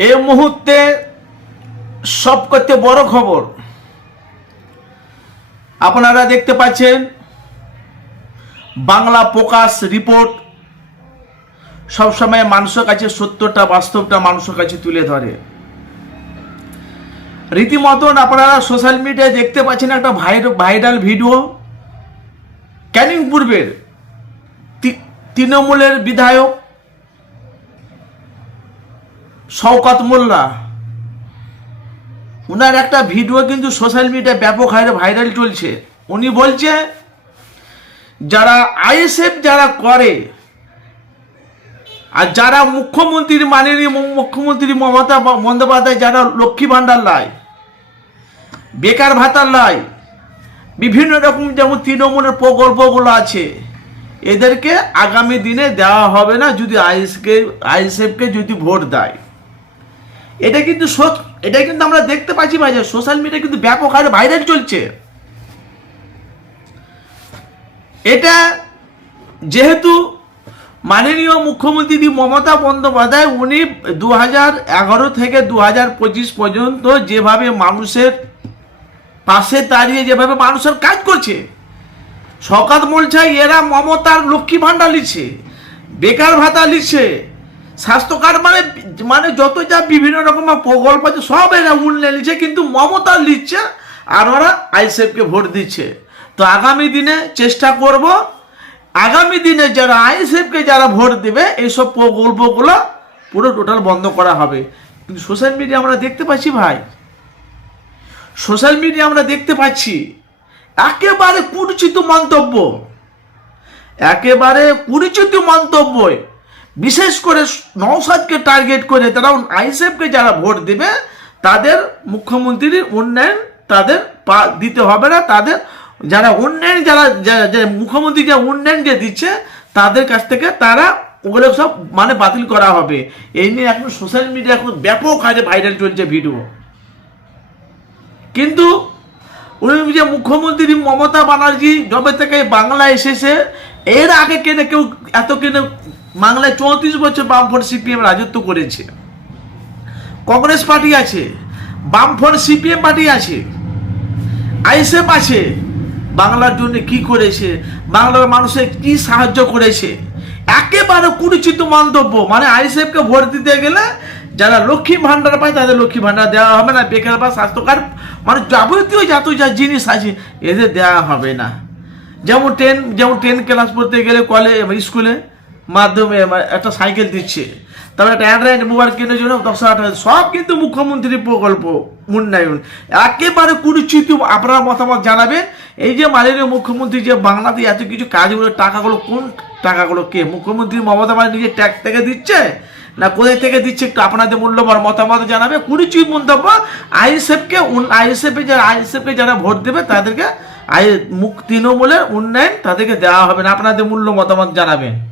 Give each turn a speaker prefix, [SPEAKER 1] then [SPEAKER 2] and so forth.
[SPEAKER 1] এই মুহূর্তে সব করতে বড় খবর। আপনারা দেখতে পাচ্ছেন, বাংলা প্রকাশ রিপোর্ট সবসময় মানুষের কাছে সত্যটা, বাস্তবটা মানুষের কাছে তুলে ধরে। রীতিমতন আপনারা সোশ্যাল মিডিয়ায় দেখতে পাচ্ছেন একটা ভাইর- ভাইরাল ভিডিও ক্যানিং পূর্বের তৃণমূলের বিধায়ক শওকত মোল্লা। ওনার একটা ভিডিও কিন্তু সোশ্যাল মিডিয়ায় ব্যাপক হারে ভাইরাল চলছে। উনি বলছে, যারা আইএসএফ যারা করে, আর যারা মুখ্যমন্ত্রী মাননীয় মুখ্যমন্ত্রী মমতা বন্দ্যোপাধ্যায়, যারা লক্ষ্মী ভাণ্ডার লাই, বেকার ভাতার লাই, বিভিন্ন রকম যেমন তৃণমূলের প্রকল্পগুলো আছে, এদেরকে আগামী দিনে দেওয়া হবে না যদি আইএসকে আইএসএফকে যদি ভোট দেয়। এটা কিন্তু এটা কিন্তু আমরা দেখতে পাচ্ছি ভাই সোশ্যাল মিডিয়া কিন্তু ব্যাপক হারে ভাইরাল চলছে। এটা যেহেতু মাননীয় মুখ্যমন্ত্রী মমতা বন্দ্যোপাধ্যায়, উনি দু হাজার এগারো থেকে দু হাজার পঁচিশ পর্যন্ত যেভাবে মানুষের পাশে দাঁড়িয়ে যেভাবে মানুষের কাজ করছে শকাত বলছে এরা মমতার লক্ষ্মী ভাণ্ডার লিখছে, বেকার ভাতা লিখছে স্বাস্থ্য কার্ড মানে মানে যত যা বিভিন্ন রকমের প্রকল্প আছে, সব এরা উন্নয়ন নিচ্ছে, কিন্তু মমতা নিচ্ছে আর ওরা আইসেফকে ভোট দিচ্ছে। তো আগামী দিনে চেষ্টা করব, আগামী দিনে যারা আইএসএফকে যারা ভোট দেবে, এইসব প্রকল্পগুলো পুরো টোটাল বন্ধ করা হবে। কিন্তু সোশ্যাল মিডিয়া আমরা দেখতে পাচ্ছি ভাই, সোশ্যাল মিডিয়া আমরা দেখতে পাচ্ছি, একেবারে কুরুচিত মন্তব্য, একেবারে কুরুচিত মন্তব্য বিশেষ করে নৌসাদকে টার্গেট করে তারা আইএসএফকে যারা ভোট দেবে, তাদের মুখ্যমন্ত্রীর উন্নয়ন তাদের পা- দিতে হবে না। তাদের যারা উন্নয়ন, যারা মুখ্যমন্ত্রী যে উন্নয়ন যে দিচ্ছে, তাদের কাছ থেকে তারা ওগুলো সব মানে বাতিল করা হবে। এই নিয়ে এখন সোশ্যাল মিডিয়া এখন ব্যাপক হারে ভাইরাল চলছে ভিডিও কিন্তু উনি যে মুখ্যমন্ত্রী মমতা ব্যানার্জি যবে থেকে বাংলা এসেছে, এর আগে কেনে কেউ, এত কেনে বাংলায় চৌত্রিশ বছর বামফ্রন্ট সিপিএম রাজত্ব করেছে। কংগ্রেস পার্টি আছে, বামফ্রন্ট সিপিএম পার্টি আছে, আইএসএফ আছে। বাংলার জন্য কি করেছে, বাংলার মানুষের কি সাহায্য করেছে, একেবারে কুরুচিত মন্তব্য। মানে আইএসএফকে ভোট দিতে গেলে যারা লক্ষ্মী ভান্ডার পায় তাদের লক্ষ্মী ভান্ডার দেওয়া হবে না, বেকার বা স্বাস্থ্য কার্ড মানে যাবতীয় যত যা জিনিস আছে এদের দেওয়া হবে না। যেমন টেন যেমন টেন ক্লাস পড়তে গেলে কলেজ স্কুলে মাধ্যমে মানে একটা সাইকেল দিচ্ছে। তারপরে একটা অ্যান্ড্রয়েড মোবাইল কেনার জন্য দশ হাজার সব কিন্তু মুখ্যমন্ত্রী প্রকল্প, উন্নয়ন। একেবারে কুরুচিত আপনারা মতামত জানাবেন। এই যে মাননীয় মুখ্যমন্ত্রী যে বাংলাতে এত কিছু কাজগুলো, টাকাগুলো, কোন টাকাগুলো কে? মুখ্যমন্ত্রী মমতা মানে নিজের ট্যাক্স থেকে দিচ্ছে? না কোথায় থেকে দিচ্ছে? একটু আপনাদের মূল্যবান মতামত জানাবে কুরুচিত মন্তব্য, আইএসএফকে আইএসএফে যারা আইএসএফকে যারা ভোট দেবে, তাদেরকে আই মুখ তৃণমূলের উন্নয়ন তাদেরকে দেওয়া হবে না। আপনাদের মূল্য মতামত জানাবেন।